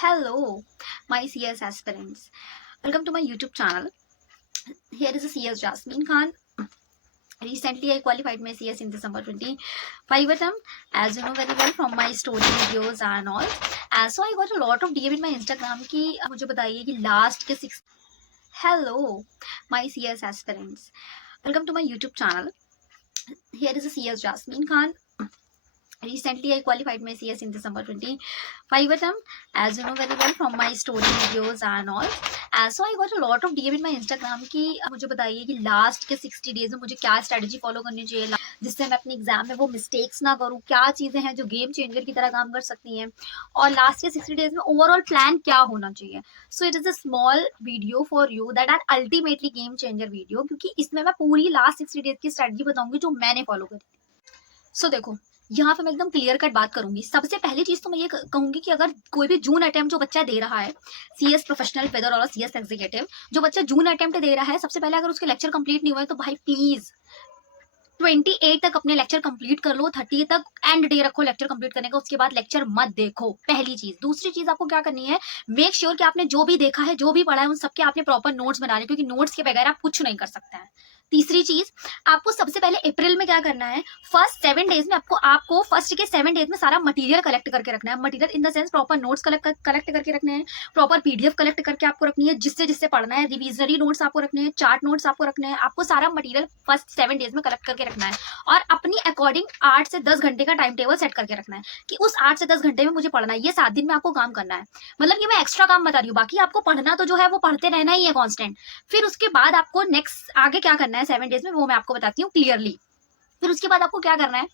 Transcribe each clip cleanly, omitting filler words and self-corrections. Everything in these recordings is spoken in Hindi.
Hello, my CS aspirants. Welcome to my YouTube channel. Here is a CS Jasmine Khan. Recently, I qualified my CS in December 25 attempt, as you know very well from my story videos and all. So I got a lot of DM in my Instagram कि मुझे बताइए कि last के 6. Hello, my CS aspirants. Welcome to my YouTube channel. Here is a CS Jasmine Khan. Recently, I qualified my CS in December 25 attempt, as you know very well from my story videos and all. So I got a lot of DM in my Instagram कि मुझे बताइए कि लास्ट के 60 डेज में मुझे क्या स्ट्रेटजी फॉलो करनी चाहिए जिससे मैं अपने एग्जाम में वो मिस्टेक्स ना करूँ, क्या चीज़ें हैं जो गेम चेंजर की तरह काम कर सकती हैं और लास्ट के 60 डेज में ओवरऑल प्लान क्या होना चाहिए. So it is a small video for you that are ultimately game changer video, क्योंकि इसमें मैं पूरी लास्ट 60 डेज की स्ट्रेटजी बताऊंगी जो मैंने फॉलो करी थी. सो देखो, यहाँ पे मैं एकदम क्लियर कट बात करूंगी. सबसे पहली चीज तो मैं ये कहूंगी कि अगर कोई भी जून अटेम्प्ट जो बच्चा दे रहा है, सीएस प्रोफेशनल वेदर और सीएस एग्जीक्यूटिव, जो बच्चा जून अटेम्प्ट दे रहा है, सबसे पहले अगर उसके लेक्चर कंप्लीट नहीं हुए तो भाई प्लीज 28 तक अपने लेक्चर कंप्लीट कर लो. 30 तक एंड डे रखो लेक्चर कंप्लीट करने का. उसके बाद लेक्चर मत देखो, पहली चीज. दूसरी चीज आपको क्या करनी है, मेक श्योर कि आपने जो भी देखा है, जो भी पढ़ा है, उन सबके आपने प्रॉपर नोट्स बना रहे, क्योंकि नोट्स के बगैर आप कुछ नहीं कर सकते हैं. तीसरी चीज, आपको सबसे पहले अप्रैल में क्या करना है, फर्स्ट 7 डेज में आपको फर्स्ट के 7 डेज में सारा मटेरियल कलेक्ट करके रखना है. Material in the sense proper notes collect करके रखने हैं, प्रॉपर पीडीएफ कलेक्ट करके आपको रखनी है जिससे जिससे पढ़ना है, रिविजनरी नोट्स आपको रखने हैं, चार्ट नोट्स आपको रखने हैं. आपको सारा मटेरियल फर्स्ट 7 डेज में कलेक्ट करके रखना है और अपनी अकॉर्डिंग 8 से 10 घंटे का टाइम टेबल सेट करके रखना है कि उस 8 से 10 घंटे में मुझे पढ़ना है. ये 7 दिन में आपको काम करना है. मतलब ये मैं एक्स्ट्रा काम बता रही हूँ, बाकी आपको पढ़ना तो जो है वो पढ़ते रहना ही है कांस्टेंट. फिर उसके बाद आपको नेक्स्ट आगे क्या करना है 7 डेज में, वो मैं आपको बताती हूँ क्लियरली. फिर उसके बाद आपको क्या करना है,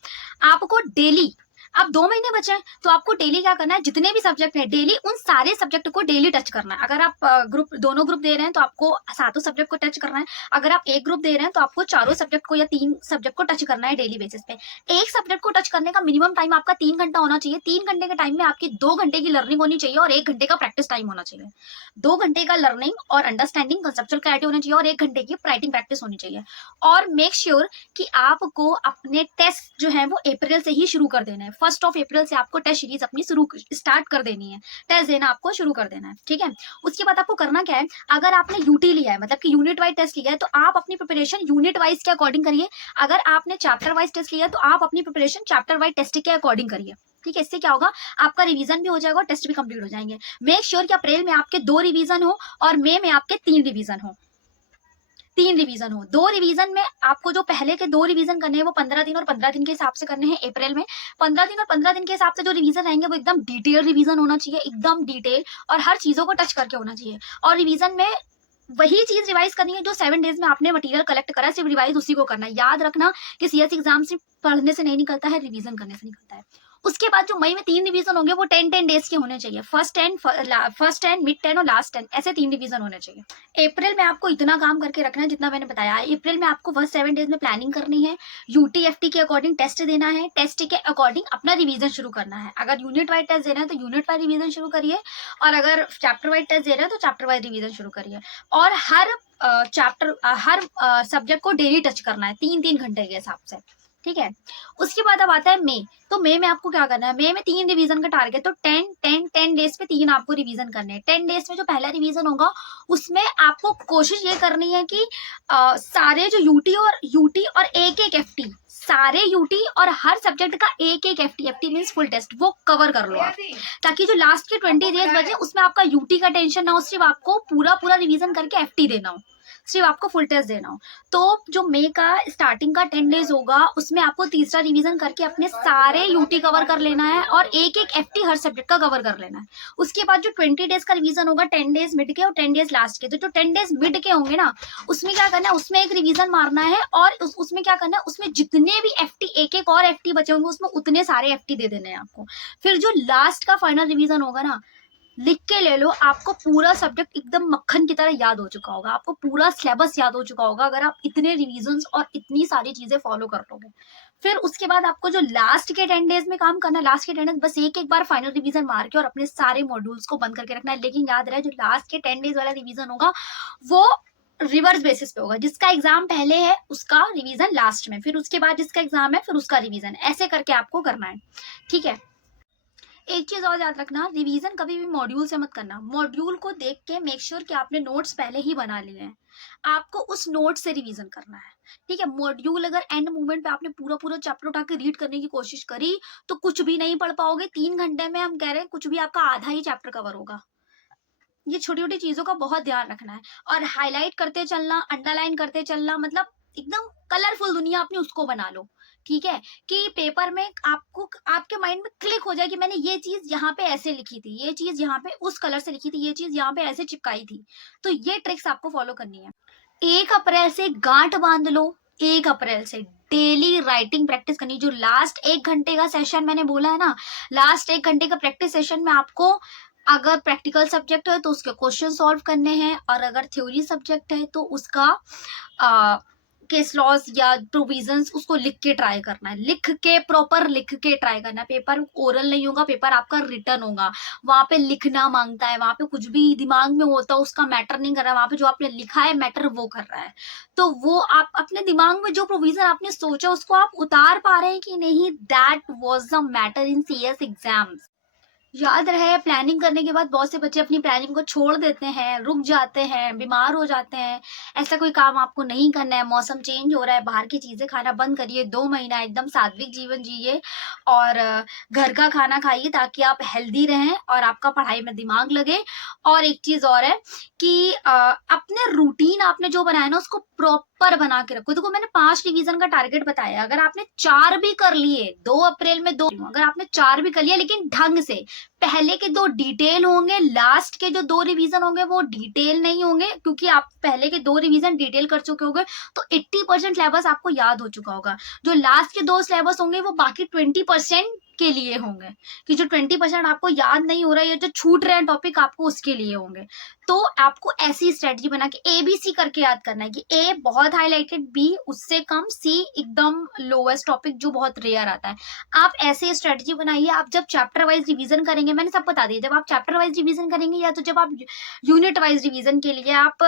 आपको डेली, अब 2 महीने बचे हैं तो आपको डेली क्या करना है, जितने भी सब्जेक्ट है डेली उन सारे सब्जेक्ट को डेली टच करना है. अगर आप दोनों ग्रुप दे रहे हैं तो आपको सातों सब्जेक्ट को टच करना है. अगर आप एक ग्रुप दे रहे हैं तो आपको चारों सब्जेक्ट को या 3 सब्जेक्ट को टच करना है डेली बेसिस पे. एक सब्जेक्ट को टच करने का मिनिमम टाइम आपका 3 घंटा होना चाहिए. 3 घंटे के टाइम में आपकी 2 घंटे की लर्निंग होनी चाहिए और 1 घंटे का प्रैक्टिस टाइम होना चाहिए. 2 घंटे का लर्निंग और अंडरस्टैंडिंग कंसेप्चुअल क्लैरिटी होनी चाहिए और 1 घंटे की राइटिंग प्रैक्टिस होनी चाहिए. और मेक श्योर कि आपको अपने टेस्ट जो है वो अप्रैल से ही शुरू कर देना है. 1 अप्रैल से आपको टेस्ट सीरीज अपनी स्टार्ट कर देनी है. टेस्ट देना आपको शुरू कर देना है, ठीक है. उसके बाद आपको करना क्या है, अगर आपने यूटी लिया है, मतलब कि यूनिट वाइज टेस्ट लिया है, तो आप अपनी प्रिपरेशन यूनिट वाइज के अकॉर्डिंग करिए. अगर आपने चैप्टर वाइज टेस्ट लिया है तो आप अपनी प्रिपरेशन चैप्टर वाइज टेस्ट के अकॉर्डिंग करिए, ठीक है. इससे क्या होगा, आपका रिवीजन भी हो जाएगा और टेस्ट भी कंप्लीट हो जाएंगे. मेक श्योर कि अप्रैल में आपके 2 रिवीजन हो और मई में आपके 3 रिवीजन हो. 2 रिवीजन में आपको जो पहले के 2 रिवीजन करने हैं वो 15 दिन और 15 दिन के हिसाब से करने हैं अप्रैल में. 15 दिन और 15 दिन के हिसाब से जो रिवीजन रहेंगे वो एकदम डिटेल रिवीजन होना चाहिए, एकदम डिटेल, और हर चीजों को टच करके होना चाहिए. और रिवीजन में वही चीज रिवाइज करनी है जो 7 डेज में आपने मटेरियल कलेक्ट करा, सिर्फ रिवाइज उसी को करना है. याद रखना कि सीएस एग्जाम सिर्फ पढ़ने से नहीं निकलता है, रिवीजन करने से निकलता है. उसके बाद जो मई में 3 रिवीजन होंगे वो 10 डेज के होने चाहिए. फर्स्ट 10, मिड 10 और लास्ट 10, ऐसे 3 रिवीजन होने चाहिए. अप्रैल में आपको इतना काम करके रखना है जितना मैंने बताया. अप्रैल में आपको फर्स्ट 7 डेज में प्लानिंग करनी है, यूटीएफटी के अकॉर्डिंग टेस्ट देना है, टेस्ट के अकॉर्डिंग अपना रिवीजन शुरू करना है. अगर यूनिट वाइज टेस्ट देना है तो यूनिट वाइज रिवीजन शुरू करिए, और अगर चैप्टर वाइज टेस्ट दे रहे हैं तो चैप्टर वाइज रिवीजन शुरू करिए. और हर सब्जेक्ट को डेली टच करना है 3-3 घंटे के हिसाब से, ठीक है. उसके बाद अब आता है मई. तो मई में आपको क्या करना है, मई में 3 रिवीजन का टारगेट, तो 10 डेज पे 3 आपको रिवीजन करने हैं. 10 डेज में जो पहला रिवीजन होगा उसमें आपको कोशिश ये करनी है कि सारे जो यूटी और एक एफटी, सारे यूटी और हर सब्जेक्ट का एक एफटी मींस फुल टेस्ट, वो कवर कर लो आप, ताकि जो लास्ट के 20 डेज बचे उसमें आपका यूटी का टेंशन ना हो, सिर्फ आपको पूरा रिवीजन करके एफटी देना हो, सिर्फ आपको फुल टेस्ट देना हो. तो जो मई का स्टार्टिंग का 10 डेज होगा उसमें आपको तीसरा रिवीजन करके अपने सारे यूटी कवर कर लेना है और एक एफटी हर सब्जेक्ट का कवर कर लेना है. उसके बाद जो 20 डेज का रिवीजन होगा, 10 डेज मिड के और 10 डेज लास्ट के. तो जो 10 डेज मिड के होंगे ना, उसमें क्या करना है, उसमें एक रिवीजन मारना है और उसमें क्या करना है, उसमें जितने भी एफटी एक और एफटी बचे होंगे उसमें उतने सारे एफटी दे देने हैं आपको. फिर जो लास्ट का फाइनल रिवीजन होगा ना, लिख के ले लो, आपको पूरा सब्जेक्ट एकदम मक्खन की तरह याद हो चुका होगा, आपको पूरा सिलेबस याद हो चुका होगा अगर आप इतने रिवीजन और इतनी सारी चीजें फॉलो कर लोगे. फिर उसके बाद आपको जो लास्ट के 10 डेज में काम करना है, लास्ट के 10 डेज बस एक बार फाइनल रिवीजन मार के और अपने सारे मॉड्यूल्स को बंद करके रखना है. लेकिन याद रहे, जो लास्ट के 10 डेज वाला रिवीजन होगा वो रिवर्स बेसिस पे होगा. जिसका एग्जाम पहले है उसका रिवीजन लास्ट में, फिर उसके बाद जिसका एग्जाम है फिर उसका रिवीजन, ऐसे करके आपको करना है, ठीक है. एक चीज और याद रखना, रिवीजन कभी भी मॉड्यूल से मत करना। मॉड्यूल को देख के मेक श्योर कि आपने नोट्स पहले ही बना लिए हैं, आपको उस नोट से रिवीजन करना है, ठीक है। मॉड्यूल अगर एंड मोमेंट पे आपने पूरा पूरा चैप्टर उठा के रीड करने की कोशिश करी तो कुछ भी नहीं पढ़ पाओगे। 3 घंटे में हम कह रहे हैं कुछ भी आपका आधा ही चैप्टर कवर होगा। ये छोटी छोटी चीजों का बहुत ध्यान रखना है, और हाईलाइट करते चलना, अंडरलाइन करते चलना, मतलब एकदम कलरफुल दुनिया अपनी उसको बना लो, ठीक है। कि पेपर में आपको आपके माइंड में क्लिक हो जाए कि मैंने ये चीज यहाँ पे ऐसे लिखी थी, ये चीज यहाँ पे उस कलर से लिखी थी, ये चीज यहाँ पे ऐसे चिपकाई थी। तो ये ट्रिक्स आपको फॉलो करनी है। 1 अप्रैल से गांठ बांध लो, 1 अप्रैल से डेली राइटिंग प्रैक्टिस करनी। जो लास्ट 1 घंटे का सेशन मैंने बोला है ना, लास्ट 1 घंटे का प्रैक्टिस सेशन में आपको अगर प्रैक्टिकल सब्जेक्ट है तो उसके क्वेश्चन सॉल्व करने हैं, और अगर थ्योरी सब्जेक्ट है तो उसका केस लॉज या प्रोविजंस उसको लिख के ट्राई करना है, लिख के प्रॉपर लिख के ट्राई करना है। पेपर ओरल नहीं होगा, पेपर आपका रिटर्न होगा, वहां पे लिखना मांगता है, वहां पे कुछ भी दिमाग में होता है उसका मैटर नहीं कर रहा है, वहां पे जो आपने लिखा है मैटर वो कर रहा है। तो वो आप अपने दिमाग में जो प्रोविजन आपने सोचा उसको आप उतार पा रहे हैं कि नहीं, that was the matter in CS exams. याद रहे, प्लानिंग करने के बाद बहुत से बच्चे अपनी प्लानिंग को छोड़ देते हैं, रुक जाते हैं, बीमार हो जाते हैं। ऐसा कोई काम आपको नहीं करना है। मौसम चेंज हो रहा है, बाहर की चीजें खाना बंद करिए, 2 महीना एकदम सात्विक जीवन जिए, और घर का खाना खाइए ताकि आप हेल्दी रहें और आपका पढ़ाई में दिमाग लगे। और एक चीज और है कि अपने रूटीन आपने जो बनाया ना उसको प्रॉपर बना के रखो। देखो मैंने 5 रिवीजन का टारगेट बताया, अगर आपने 4 भी कर लिए, 2 अप्रैल में 2, अगर आपने 4 भी कर लिया लेकिन ढंग से, पहले के 2 डिटेल होंगे, लास्ट के जो 2 रिवीजन होंगे वो डिटेल नहीं होंगे, क्योंकि आप पहले के 2 रिवीजन डिटेल कर चुके होंगे तो 80% सिलेबस आपको याद हो चुका होगा। जो लास्ट के 2 सिलेबस होंगे वो बाकी 20% के लिए होंगे, कि जो 20% आपको याद नहीं हो रहा है या जो छूट रहे हैं टॉपिक आपको उसके लिए होंगे। तो आपको ऐसी स्ट्रेटजी बना के ABC करके याद करना है कि A बहुत हाईलाइटेड, B उससे कम, C एकदम लोएस्ट टॉपिक जो बहुत रेयर आता है। आप ऐसे स्ट्रेटजी बनाइए। आप जब चैप्टर वाइज रिवीजन करेंगे, मैंने सब बता दिया, जब आप चैप्टर वाइज रिवीजन करेंगे या तो जब आप यूनिट वाइज रिवीजन के लिए आप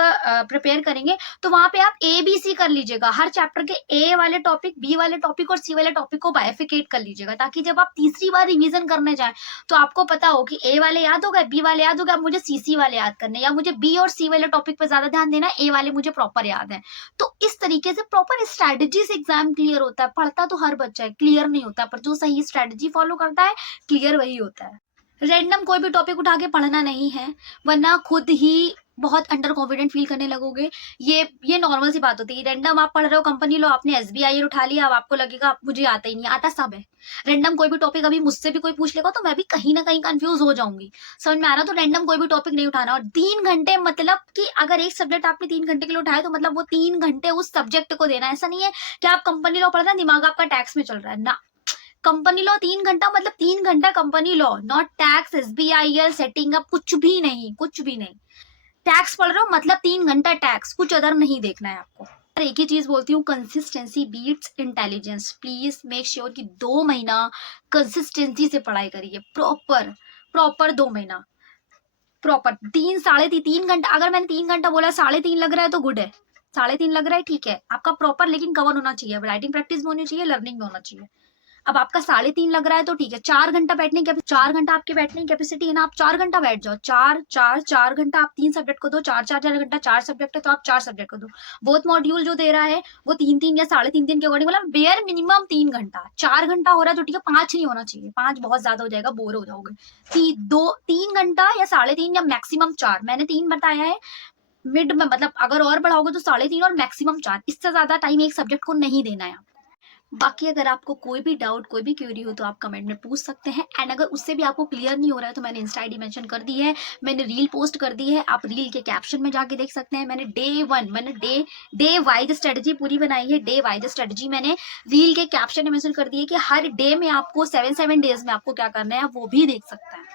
प्रिपेयर करेंगे तो वहां पे आप ABC कर लीजिएगा। हर चैप्टर के A वाले टॉपिक, B वाले टॉपिक और C वाले टॉपिक को बाइफिकेट कर लीजिएगा, ताकि जब आप तीसरी बार रिवीजन करने जाए तो आपको पता हो कि A वाले याद हो गए, B वाले याद हो गए, अब मुझे CC वाले याद करने, या मुझे B और C वाले टॉपिक पे ज्यादा ध्यान देना है, A वाले मुझे प्रॉपर याद है। तो इस तरीके से प्रॉपर स्ट्रेटजी से एग्जाम क्लियर होता है। पढ़ता तो हर बच्चा है, क्लियर नहीं होता, पर जो सही स्ट्रेटजी फॉलो करता है क्लियर वही होता है। रैंडम कोई भी टॉपिक उठा के पढ़ना नहीं है, वरना खुद ही बहुत अंडर कॉन्फिडेंट फील करने लगोगे। ये नॉर्मल सी बात होती है। रैंडम आप पढ़ रहे हो, कंपनी लो, आपने SBI उठा लिया, अब आपको लगेगा मुझे आता ही नहीं, आता सब है। रैंडम कोई भी टॉपिक अभी मुझसे भी कोई पूछ लेगा तो मैं भी कहीं ना कहीं कंफ्यूज हो जाऊंगी, समझ में आ रहा। तो रैंडम कोई भी टॉपिक नहीं उठाना। और 3 घंटे मतलब कि अगर एक सब्जेक्ट आपने 3 घंटे के लिए उठाया तो मतलब वो 3 घंटे उस सब्जेक्ट को देना। ऐसा नहीं है कि आप कंपनी लॉ पढ़ रहे हैं, दिमाग आपका टैक्स में चल रहा है ना। कंपनी लॉ 3 घंटा मतलब 3 घंटा company law, not tax, SBIL setting up, कुछ भी नहीं, कुछ भी नहीं। टैक्स पढ़ रहे हो मतलब 3 घंटा टैक्स, कुछ अदर नहीं देखना है आपको। एक ही चीज बोलती हूँ, consistency beats intelligence. Please make sure कि 2 महीना कंसिस्टेंसी से पढ़ाई करिए, प्रॉपर प्रॉपर 2 महीना प्रॉपर। 3 साढ़े 3 घंटा, अगर मैंने 3 घंटा बोला 3.5 लग रहा है तो गुड है, 3.5 लग रहा है ठीक है, आपका प्रॉपर लेकिन कवर होना चाहिए, राइटिंग प्रैक्टिस भी होनी चाहिए, लर्निंग भी होना चाहिए। अब आपका 3.5 लग रहा है तो ठीक है, 4 घंटा बैठने की, 4 घंटा आपकी बैठने की कैपेसिटी है ना, आप 4 घंटा बैठ जाओ। 4 घंटा आप 3 सब्जेक्ट को दो, 4 घंटा 4 सब्जेक्ट है तो आप 4 सब्जेक्ट को दो। बोथ मॉड्यूल जो दे रहा है वो 3 या 3.5 के अकॉर्डिंग, मतलब बेयर मिनिमम 3 घंटा। 4 घंटा हो रहा है तो ठीक है, 5 नहीं होना चाहिए, 5 बहुत ज्यादा हो जाएगा, बोर हो जाओगे। 3 घंटा या 3.5 या मैक्सिमम 4, मैंने 3 बताया है। मिड में मतलब अगर और बढ़ाओगे तो 3.5 और मैक्सिमम 4, इससे ज्यादा टाइम एक सब्जेक्ट को नहीं देना है। बाकी अगर आपको कोई भी डाउट, कोई भी क्वेरी हो तो आप कमेंट में पूछ सकते हैं। एंड अगर उससे भी आपको क्लियर नहीं हो रहा है तो मैंने इंस्टा ID मेंशन कर दी है, मैंने रील पोस्ट कर दी है, आप रील के कैप्शन में जाके देख सकते हैं। मैंने डे वाइज स्ट्रेटजी पूरी बनाई है। डे वाइज स्ट्रेटजी मैंने रील के कैप्शन में मेंशन कर दी है कि हर डे में आपको 7 डेज में आपको क्या करना है, वो भी देख सकते हैं।